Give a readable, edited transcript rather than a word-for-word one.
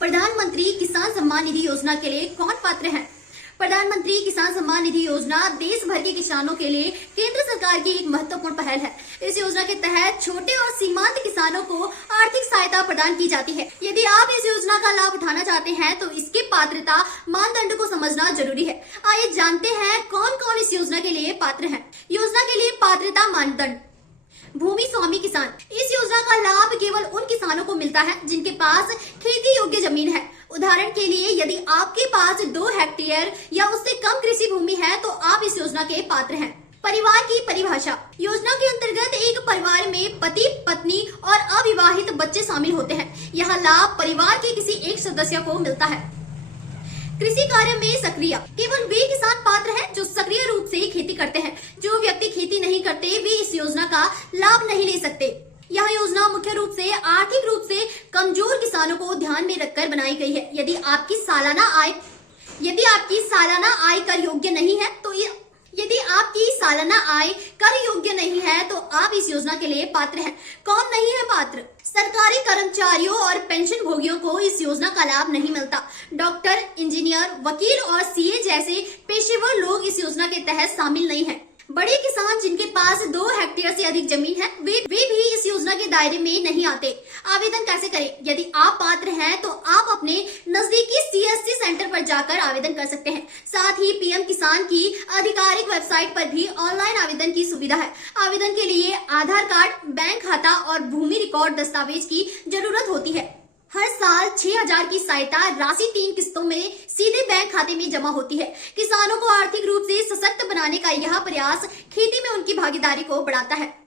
प्रधानमंत्री किसान सम्मान निधि योजना के लिए कौन पात्र है? प्रधानमंत्री किसान सम्मान निधि योजना देश भर के किसानों के लिए केंद्र सरकार की एक महत्वपूर्ण पहल है। इस योजना के तहत छोटे और सीमांत किसानों को आर्थिक सहायता प्रदान की जाती है। यदि आप इस योजना का लाभ उठाना चाहते हैं तो इसके पात्रता मानदंड को समझना जरूरी है। आइए जानते हैं कौन कौन इस योजना के लिए पात्र है। योजना के लिए पात्रता मानदंड। भूमि स्वामी किसान। इस योजना का लाभ केवल उन किसानों को मिलता है जिनके पास खेती योग्य जमीन है। उदाहरण के लिए यदि आपके पास 2 हेक्टेयर या उससे कम कृषि भूमि है तो आप इस योजना के पात्र हैं। परिवार की परिभाषा। योजना के अंतर्गत एक परिवार में पति, पत्नी और अविवाहित बच्चे शामिल होते हैं। यह लाभ परिवार के किसी एक सदस्य को मिलता है। कृषि कार्य में सक्रिय। केवल वे किसान पात्र हैं जो सक्रिय रूप से खेती करते हैं। जो व्यक्ति खेती नहीं करते वे इस योजना का लाभ नहीं ले सकते। यह योजना मुख्य रूप से आर्थिक रूप से कमजोर किसानों को ध्यान में रखकर बनाई गई है। यदि आपकी सालाना आय कर योग्य नहीं है तो आप इस योजना के लिए पात्र हैं। कौन नहीं है पात्र? सरकारी कर्मचारियों और पेंशन भोगियों को इस योजना का लाभ नहीं मिलता। डॉक्टर, इंजीनियर, वकील और सीए जैसे पेशेवर लोग इस योजना के तहत शामिल नहीं हैं। बड़े किसान जिनके पास 2 हेक्टेयर से अधिक जमीन है वे भी इस योजना के दायरे में नहीं आते। आवेदन कैसे करें? यदि आप पात्र हैं तो आप अपने नजदीकी सीएससी सेंटर पर जाकर आवेदन कर सकते हैं। साथ ही पीएम किसान की आधिकारिक वेबसाइट पर भी ऑनलाइन आवेदन की सुविधा है। आवेदन के लिए आधार कार्ड, बैंक खाता और भूमि रिकॉर्ड दस्तावेज की जरूरत होती है। हर साल 6,000 की सहायता राशि 3 किस्तों में सीधे बैंक खाते में जमा होती है। किसानों को आर्थिक रूप से सशक्त बनाने का यह प्रयास खेती में उनकी भागीदारी को बढ़ाता है।